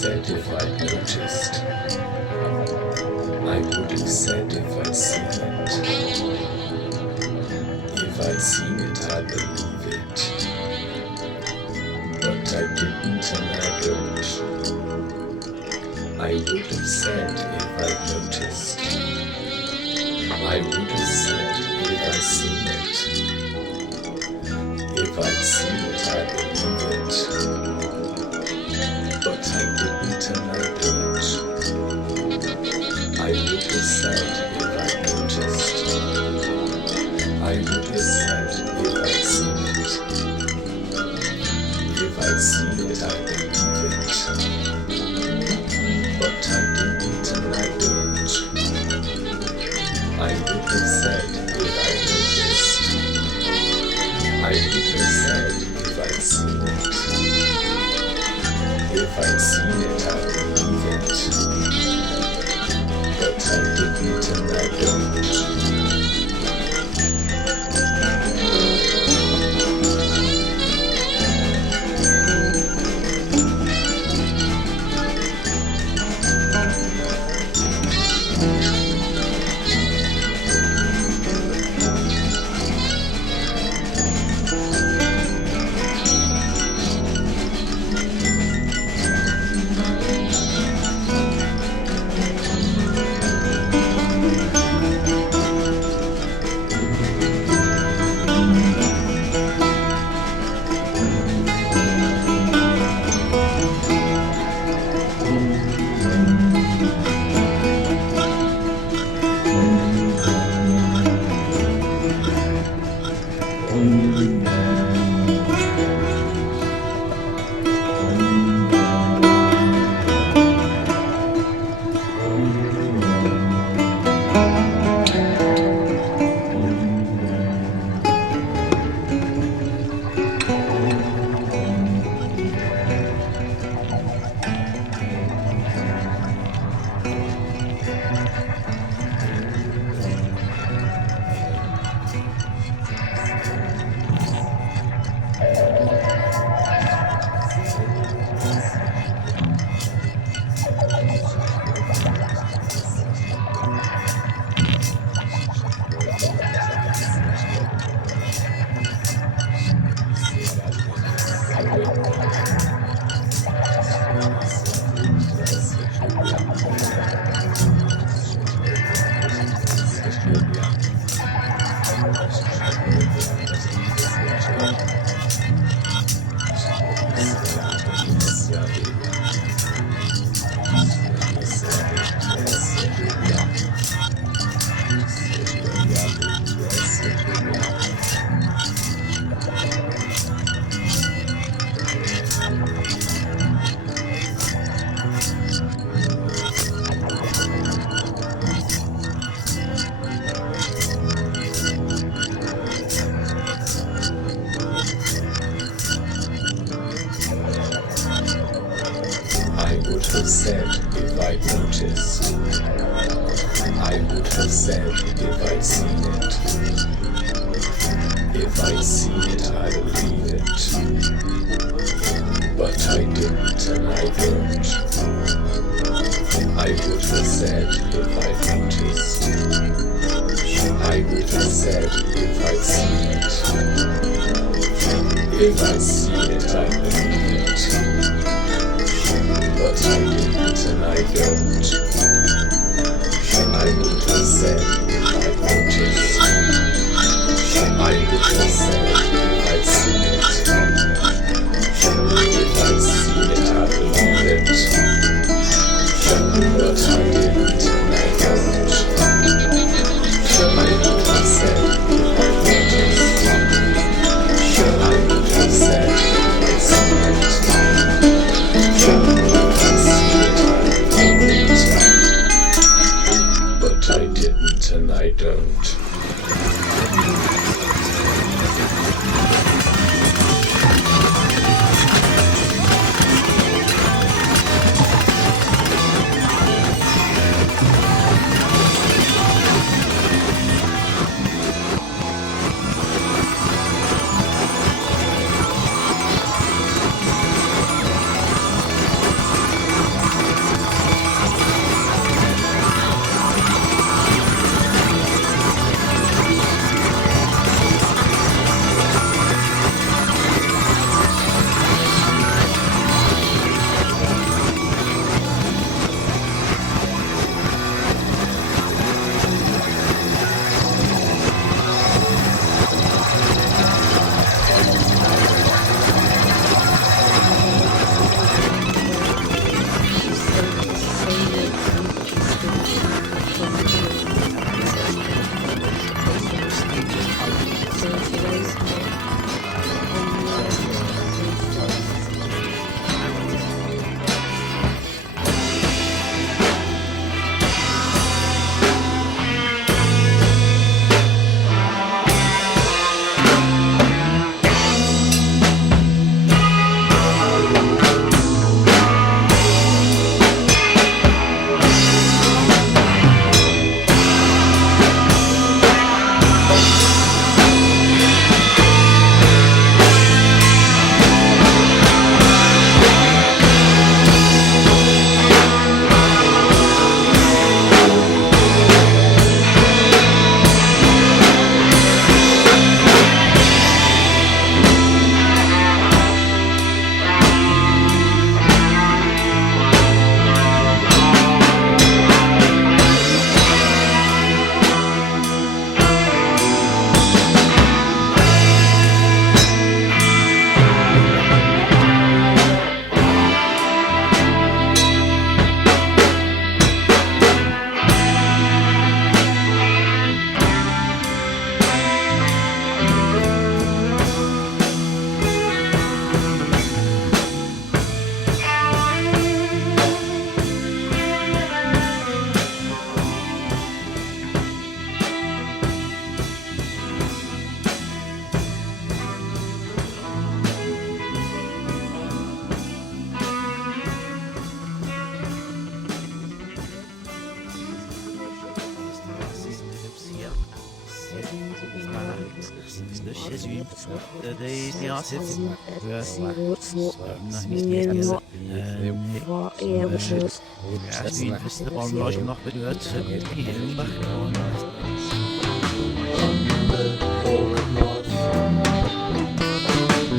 said if I'd noticed. I would have said if I'd seen it. If I'd seen it, I'd believe it. But I didn't and I don't. I would have said if I'd noticed. I would have said if I'd seen it. If I'd seen it, I'd believe it. But I didn't and I don't. I would have said if I'd noticed. I would have said if I'd seen it. If I'd seen it, I'd believe it. But I didn't and I don't. I would have said if I'd noticed. I would have said if I'd seen it. If I'd seen it, I'd believe it. But I didn't and I don't. Said if I'd noticed. I would have said if I'd seen it. If I'd seen it, I'd believe it. But I didn't and I don't. I would have said if I'd noticed. I would have said if I'd seen it. If I'd seen it, I'd believe it. But I didn't and I don't. I would have said if I'd noticed. I would have said if I'd seen it. If I'd seen it, I'd believe it. But I didn't and I don't. I would have said if I'd noticed. I would have said if I'd seen it. But I didn't and I don't.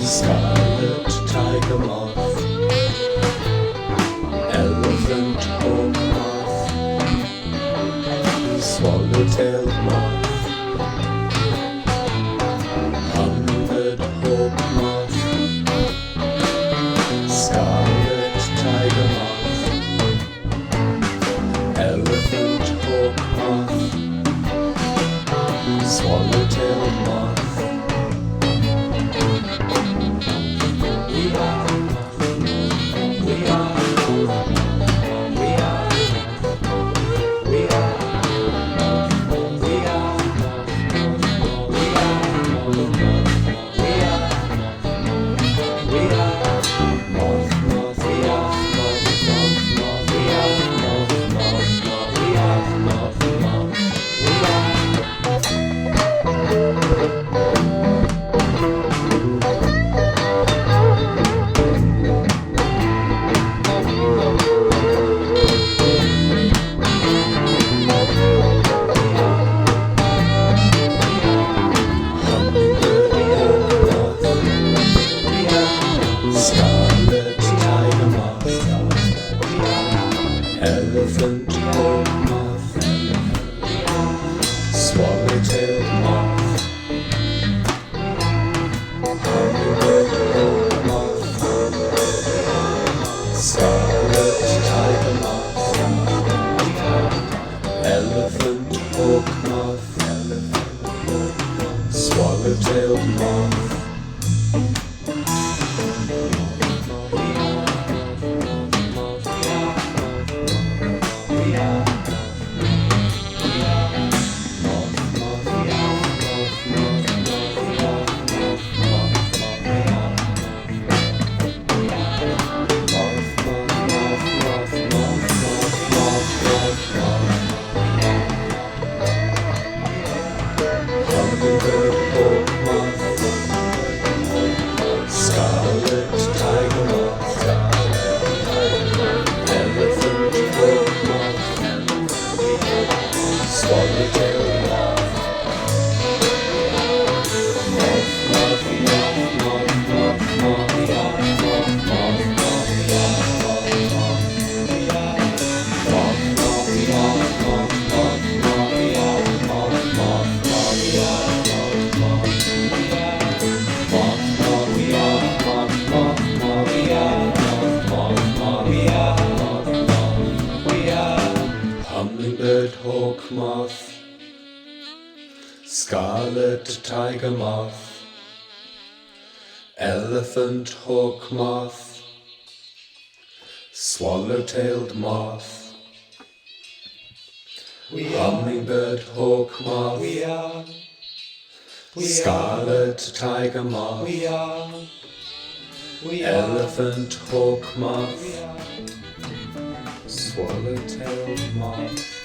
Scarlet tiger moth, elephant hawk moth, swallow-tailed moth, hummingbird hawk moth, scarlet tiger moth, elephant hawk moth, swallow-tailed moth. Elephant hawk moth, swallow-tailed moth, hummingbird hawk moth, scarlet tiger moth, elephant hawk moth, swallow-tailed moth. Hummingbird hawk moth, Scarlet tiger moth, elephant hawk moth, swallow-tailed moth, hummingbird hawk moth, scarlet tiger moth, elephant hawk moth, swallow-tailed moth.